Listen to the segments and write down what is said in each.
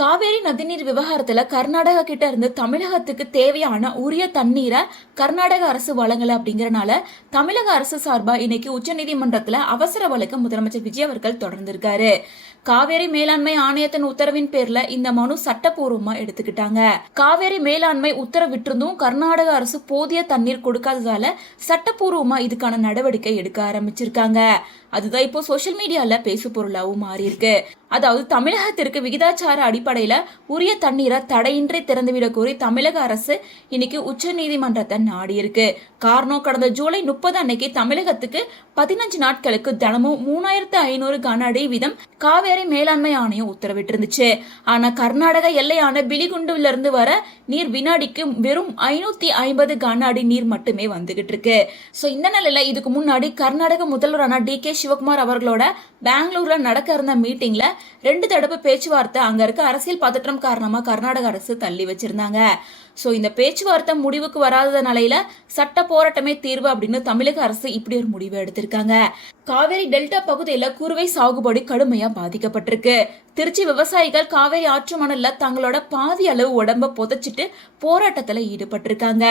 காவேரி நதிநீர் விவகாரத்துல கர்நாடகா கிட்ட இருந்து தமிழகத்துக்கு தேவையான உரிய தண்ணீரை கர்நாடக அரசு வழங்கல அப்படிங்கறனால தமிழக அரசு சார்பா இன்னைக்கு உச்சநீதிமன்றத்துல அவசர வழக்கு முதலமைச்சர் விஜய் அவர்கள் தொடர்ந்திருக்காரு. காவேரி மேலாண்மை ஆணையத்தின் உத்தரவின் பேர்ல இந்த மனு சட்டப்பூர்வமா எடுத்துக்கிட்டாங்க. காவேரி மேலாண்மை உத்தரவிட்டிருந்தும் கர்நாடக அரசு போதிய தண்ணீர் கொடுக்காததால சட்டப்பூர்வமா இதுக்கான நடவடிக்கை எடுக்க ஆரம்பிச்சிருக்காங்க. அதுதான் இப்போ சோசியல் மீடியால பேசு பொருளாவும் மாறி இருக்கு. அதாவது தமிழகத்திற்கு விகிதாச்சார அடிப்படையில உரிய தண்ணீரை தடையின்றி திறந்துவிட கோரி தமிழக அரசு இன்னைக்கு உச்ச நீதிமன்றத்தை நாடி இருக்கு. காரணம், கடந்த ஜூலை 30 அன்னைக்கு தமிழகத்துக்கு 15 நாட்களுக்கு தினமும் 3500 கன அடி வீதம் காவேரி மேலாண்மை ஆணையம் உத்தரவிட்டு இருந்துச்சு. ஆனா கர்நாடக எல்லையான பிலிகுண்டுல இருந்து வர நீர் வினாடிக்கு வெறும் 550 கன அடி நீர் மட்டுமே வந்துகிட்டு இருக்கு. சோ இந்த நிலையில இதுக்கு முன்னாடி கர்நாடக முதல்வரான டி.கே. சிவகுமார் அவர்களோட பெங்களூர்ல நடக்க இருந்த மீட்டிங்ல 2 தடவை பேச்சுவார்த்தை அங்க இருக்க அரசியல் பதற்றம் காரணமா கர்நாடக அரசு தள்ளி வச்சிருந்தாங்க. சோ இந்த பேச்சுவார்த்தை முடிவுக்கு வராத நிலையில சட்ட போராட்டமே தீர்வு அப்படின்னு தமிழக அரசு இப்படி ஒரு முடிவு எடுத்திருக்காங்க. காவேரி டெல்டா பகுதியில குறுவை சாகுபடி கடுமையா பாதிக்கப்பட்டிருக்கு. திருச்சி விவசாயிகள் காவேரி ஆற்று மணல்ல தங்களோட பாதி அளவு உடம்ப புதைச்சிட்டு போராட்டத்துல ஈடுபட்டிருக்காங்க.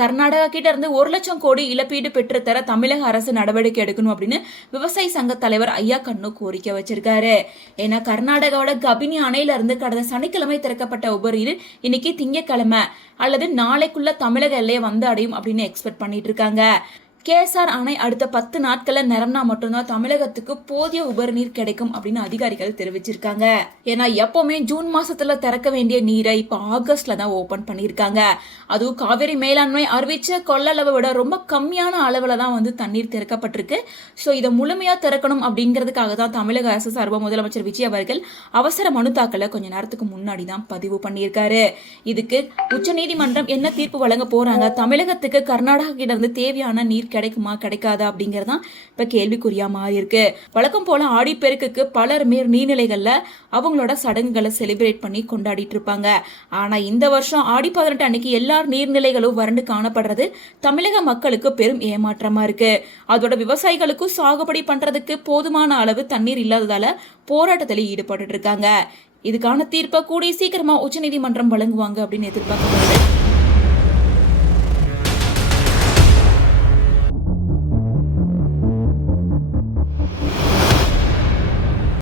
கர்நாடகா கிட்ட இருந்து 1 லட்சம் கோடி இழப்பீடு பெற்று தர தமிழக அரசு நடவடிக்கை எடுக்கணும் அப்படின்னு விவசாய சங்க தலைவர் ஐயா கண்ணு கோரிக்கை வச்சிருக்காரு. ஏன்னா கர்நாடகாவோட கபினி அணையில இருந்து கடந்த சனிக்கிழமை திறக்கப்பட்ட உபரிநீர் இன்னைக்கு திங்கட்கிழமை அல்லது நாளைக்குள்ள தமிழக எல்லையை வந்து அடையும் அப்படின்னு எக்ஸ்பெக்ட் பண்ணிட்டு இருக்காங்க. கேஎஸ்ஆர் அணை அடுத்த 10 நாட்கள்ல நிரம்பினா மட்டும்தான் தமிழகத்துக்கு போதிய உபரிநீர் கிடைக்கும் அப்படின்னு அதிகாரிகள் தெரிவிச்சிருக்காங்க. ஏன்னா எப்பவுமே ஜூன் மாசத்துல திறக்க வேண்டிய நீரை இப்ப ஆகஸ்ட்ல தான் ஓபன் பண்ணிருக்காங்க. அதுவும் காவேரி மேலாண்மை அறிவிச்ச கொள்ளளவை விட ரொம்ப கம்மியான அளவுல தான் வந்து தண்ணீர் திறக்கப்பட்டிருக்கு. சோ இதை முழுமையா திறக்கணும் அப்படிங்கிறதுக்காக தான் தமிழக அரசு சார்பா முதலமைச்சர் விஜய் அவர்கள் அவசர மனு தாக்கல கொஞ்ச நேரத்துக்கு முன்னாடி தான் பதிவு பண்ணியிருக்காரு. இதுக்கு உச்சநீதிமன்றம் என்ன தீர்ப்பு வழங்க போறாங்க, தமிழகத்துக்கு கர்நாடகா கிட்ட இருந்து தேவையான நீர் கிடைக்குமா கிடைக்காதா அப்படிங்கறதான் இப்ப கேள்விக்குறியா மாறி இருக்கு. வழக்கம் போல ஆடிப்பெருக்குக்கு பலருமே நீர்நிலைகள்ல அவங்களோட சடங்குகளை செலிப்ரேட் பண்ணி கொண்டாடிட்டு இருப்பாங்க. ஆனா இந்த வருஷம் ஆடி 18 அன்னைக்கு எல்லா நீர்நிலைகளும் வறண்டு காணப்படுறது தமிழக மக்களுக்கு பெரும் ஏமாற்றமா இருக்கு. அதோட விவசாயிகளுக்கும் சாகுபடி பண்றதுக்கு போதுமான அளவு தண்ணீர் இல்லாததால போராட்டத்தில் ஈடுபட்டு இருக்காங்க. இதுக்கான தீர்ப்பை கூடிய சீக்கிரமா உச்சநீதிமன்றம் வழங்குவாங்க அப்படின்னு எதிர்பார்க்கப்படுது.